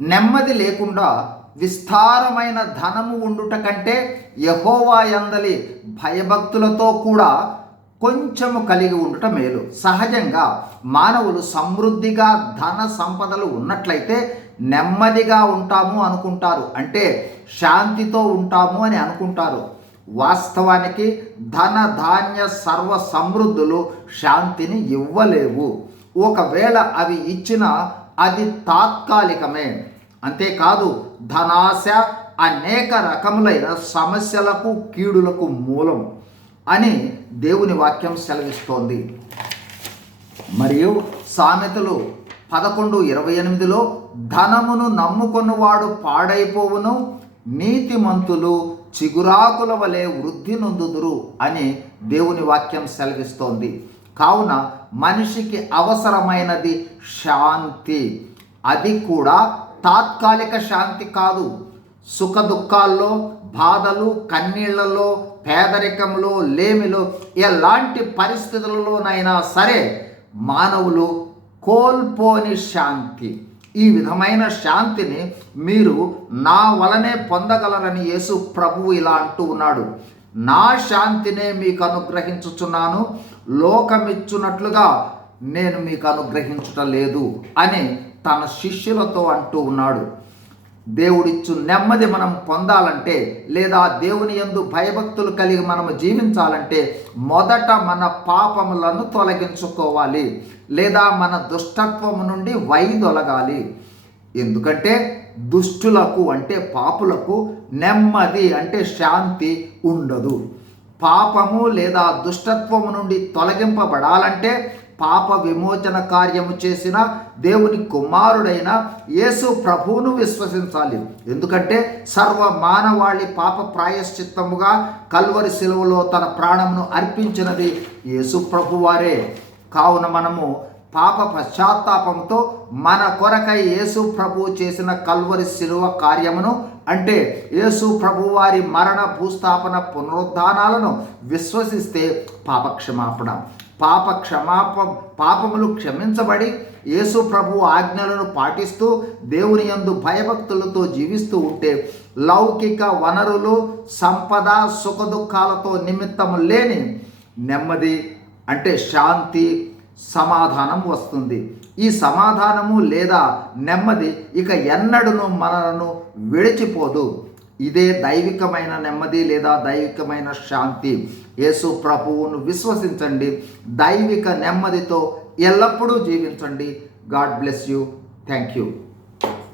నెమ్మది లేకుండా విస్తారమైన ధనము ఉండుట కంటే యహోవా యందలి భయభక్తులతో కూడా కొంచెము కలిగి ఉండుట మేలు. సహజంగా మానవులు సమృద్ధిగా ధన సంపదలు ఉన్నట్లయితే నెమ్మదిగా ఉంటాము అనుకుంటారు. అంటే శాంతితో ఉంటాము అని అనుకుంటారు. వాస్తవానికి ధన ధాన్య సర్వ సమృద్ధులు శాంతిని ఇవ్వలేవు. ఒకవేళ అవి ఇచ్చినా అది తాత్కాలికమే. అంతేకాదు ధనాశ అనేక రకములైన సమస్యలకు కీడులకు మూలం అని దేవుని వాక్యం సెలవిస్తోంది. మరియు సామెతలు పదకొండు ఇరవై ఎనిమిదిలో ధనమును నమ్ముకొనువాడు పాడైపోవును నీతిమంతులు చిగురాకుల వలె వృద్ధి నొందుదురు అని దేవుని వాక్యం సెలవిస్తోంది. కావున మనిషికి అవసరమైనది శాంతి. అది కూడా తాత్కాలిక శాంతి కాదు. సుఖ దుఃఖాల్లో బాధలు కన్నీళ్ళలో పేదరికంలో లేమిలో ఎలాంటి పరిస్థితులలోనైనా సరే మానవులు కోల్పోని శాంతి. ఈ విధమైన శాంతిని మీరు నా వలనే పొందగలరని యేసు ప్రభువు ఇలా అంటూ ఉన్నాడు. నా శాంతినే మీకు అనుగ్రహించుచున్నాను లోకమిచ్చునట్లుగా నేను మీకు అనుగ్రహించుట లేదు అని తన శిష్యులతో అంటూ ఉన్నాడు. దేవుడిచ్చు నెమ్మది మనం పొందాలంటే లేదా దేవుని యందు భయభక్తులు కలిగి మనము జీవించాలంటే మొదట మన పాపములను తొలగించుకోవాలి లేదా మన దుష్టత్వము నుండి వైదొలగాలి. ఎందుకంటే దుష్టులకు అంటే పాపులకు నెమ్మది అంటే శాంతి ఉండదు. పాపము లేదా దుష్టత్వము నుండి తొలగింపబడాలంటే పాప విమోచన కార్యము చేసిన దేవుని కుమారుడైన యేసు ప్రభువును విశ్వసించాలి. ఎందుకంటే సర్వ మానవాళి పాప ప్రాయశ్చిత్తముగా కల్వరి శిలువలో తన ప్రాణమును అర్పించినది యేసు ప్రభువారే. కావున మనము పాప పశ్చాత్తాపంతో మన కొరకై యేసు ప్రభు చేసిన కల్వరి శిలువ కార్యమును అంటే యేసు ప్రభు వారి మరణ భూస్థాపన పునరుద్ధానాలను విశ్వసిస్తే పాపక్షమాపణ. పాప క్షమాప పాపములు క్షమించబడి యేసు ప్రభు ఆజ్ఞలను పాటిస్తూ దేవుని యందు భయభక్తులతో జీవిస్తూ ఉంటే లౌకిక వనరులు సంపద సుఖ దుఃఖాలతో నిమిత్తము లేని నెమ్మది అంటే శాంతి సమాధానం వస్తుంది. ఈ సమాధానము లేదా నెమ్మది ఇక ఎన్నడను మనలను విడిచిపోదు. ఇదే దైవికమైన నెమ్మది లేదా దైవికమైన శాంతి. యేసు ప్రభువును విశ్వసించండి. దైవిక నెమ్మదితో ఎల్లప్పుడూ జీవించండి. God bless you. Thank you